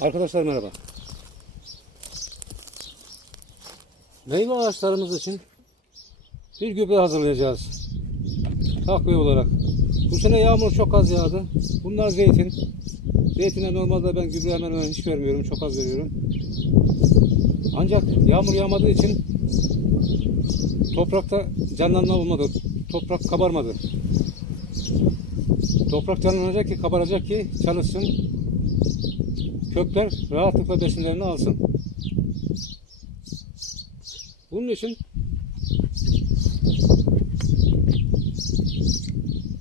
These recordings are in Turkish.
Arkadaşlar merhaba. Meyve ağaçlarımız için bir gübre hazırlayacağız. Takviye olarak. Bu sene yağmur çok az yağdı. Bunlar zeytin. Zeytine normalde ben gübre hemen hemen hiç vermiyorum. Çok az veriyorum. Ancak yağmur yağmadığı için toprakta canlanma olmadı. Toprak kabarmadı. Toprak canlanacak ki kabaracak ki çalışsın. Kökler rahatlıkla besinlerini alsın. Bunun için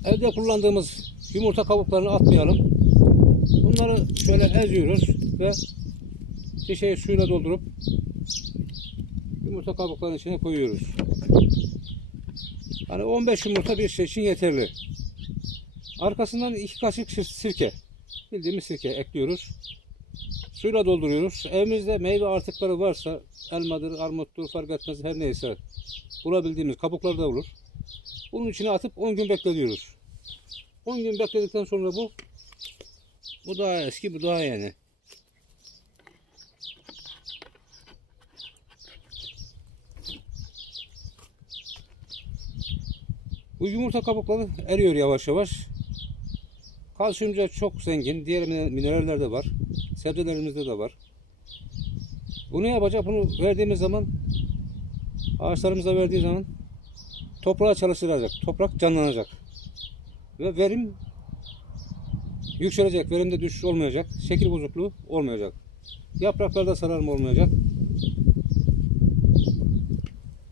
evde kullandığımız yumurta kabuklarını atmayalım. Bunları şöyle eziyoruz ve şişeyi suyla doldurup yumurta kabuklarının içine koyuyoruz. Hani 15 yumurta bir şey için yeterli. Arkasından iki kaşık sir- sirke, bildiğimiz sirke ekliyoruz. Suyla dolduruyoruz. Evimizde meyve artıkları varsa elmadır, armuttur fark etmez her neyse bulabildiğimiz kabuklar da olur. Bunun içine atıp 10 gün bekletiyoruz. 10 gün bekledikten sonra bu bu daha eski, bu daha yeni. Bu yumurta kabukları eriyor yavaş yavaş. Kalsiyumca çok zengin. Diğer mine- mineraller de var. Sebzelerimizde de var. Bunu yapacak. Bunu verdiğimiz zaman ağaçlarımıza verdiği zaman toprağa çalıştıracak. Toprak canlanacak. Ve verim yükselecek. Verimde düşüş olmayacak. Şekil bozukluğu olmayacak. Yapraklarda sararma olmayacak.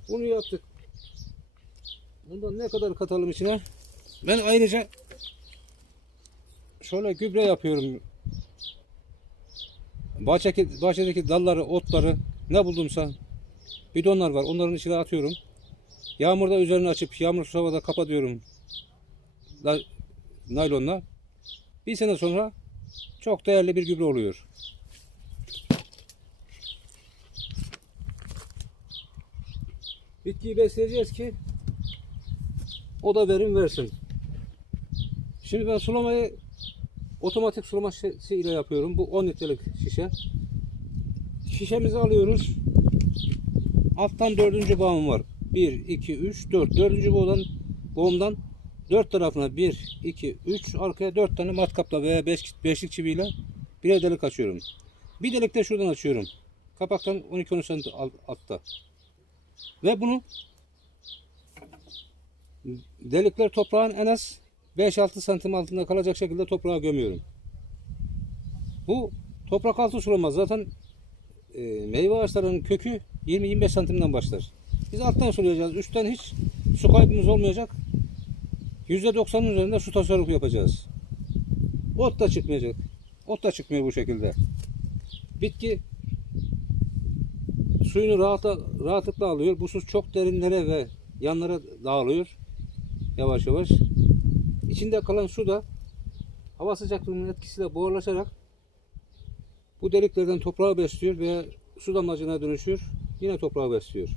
Bunu yaptık. Bundan ne kadar katalım içine? Ben ayrıca şöyle gübre yapıyorum. Bahçedeki, bahçedeki dalları, otları ne buldumsa bidonlar var. Onların içine atıyorum. Yağmurda üzerini açıp yağmur havada kapatıyorum. Da, naylonla. Bir sene sonra çok değerli bir gübre oluyor. Bitkiyi besleyeceğiz ki o da verim versin. Şimdi ben sulamayı otomatik sulama şişesi ile yapıyorum. Bu 10 litrelik şişe. Şişemizi alıyoruz. Alttan dördüncü bağım var. 1, 2, 3, 4. Dördüncü bağdan, bağımdan dört tarafına 1, 2, 3 arkaya 4 tane matkapla veya 5 beşlik çiviyle birer delik açıyorum. Bir delik de şuradan açıyorum. Kapaktan 12-13 santim alt- altta. Ve bunu delikler toprağın en az 5-6 santim altında kalacak şekilde toprağa gömüyorum. Bu toprak altı sulamaz. Zaten e, meyve ağaçlarının kökü 20-25 santimden başlar. Biz alttan sulayacağız. Üstten hiç su kaybımız olmayacak. %90'ın üzerinde su tasarrufu yapacağız. Ot da çıkmayacak. Ot da çıkmıyor bu şekilde. Bitki suyunu rahatla, rahatlıkla alıyor. Bu su çok derinlere ve yanlara dağılıyor. Yavaş yavaş. İçinde kalan su da hava sıcaklığının etkisiyle buharlaşarak bu deliklerden toprağı besliyor ve su damlacına dönüşüyor. Yine toprağı besliyor.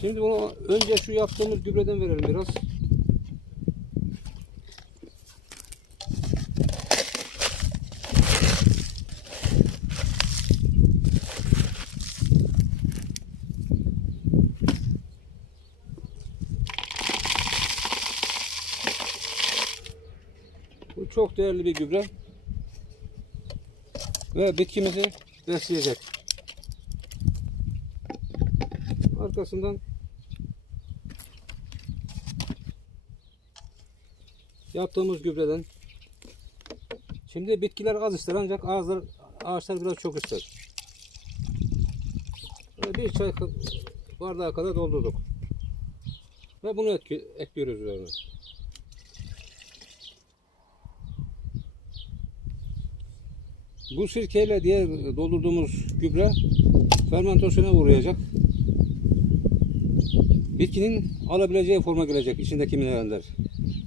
Şimdi bunu önce şu yaptığımız gübreden verelim biraz. Çok değerli bir gübre. Ve bitkimizi besleyecek. Arkasından yaptığımız gübreden şimdi bitkiler az ister ancak ağaçlar, ağaçlar biraz çok ister. Böyle bir çay bardağı kadar doldurduk. Ve bunu ekliyoruz üzerine. Bu sirkeyle diğer doldurduğumuz gübre fermentasyona uğrayacak. Bitkinin alabileceği forma gelecek içindeki mineraller.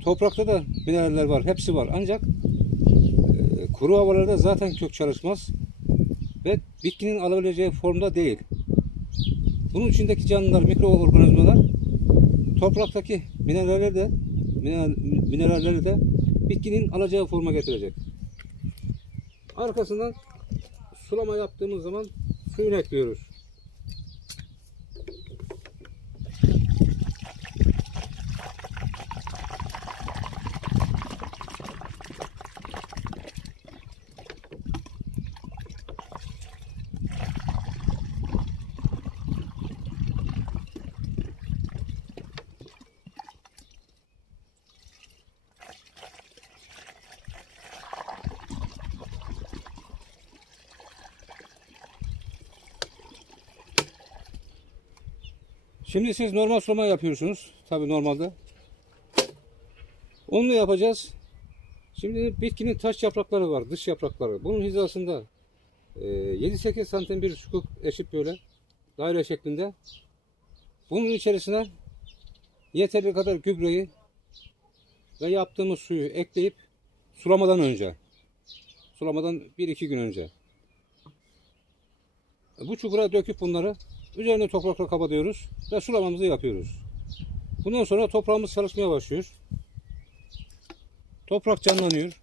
Toprakta da mineraller var, hepsi var. Ancak e, kuru havalarda zaten kök çalışmaz ve bitkinin alabileceği formda değil. Bunun içindeki canlılar, mikroorganizmalar topraktaki mineralleri de mineral, mineralleri de bitkinin alacağı forma getirecek. Arkasından sulama yaptığımız zaman suyunu ekliyoruz. Şimdi siz normal sulama yapıyorsunuz. Tabi normalde. Onu yapacağız. Şimdi bitkinin taş yaprakları var. Dış yaprakları. Bunun hizasında e, 7-8 santim bir çukuk eşit böyle. Daire şeklinde. Bunun içerisine yeterli kadar gübreyi ve yaptığımız suyu ekleyip sulamadan önce sulamadan 1-2 gün önce bu çukura döküp bunları üzerine toprakla kapatıyoruz ve sulamamızı yapıyoruz. Bundan sonra toprağımız çalışmaya başlıyor. Toprak canlanıyor.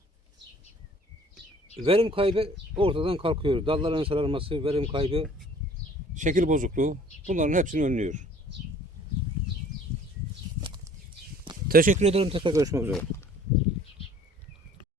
Verim kaybı ortadan kalkıyor. Dalların sararması, verim kaybı, şekil bozukluğu bunların hepsini önlüyor. Teşekkür ederim. Tekrar görüşmek üzere.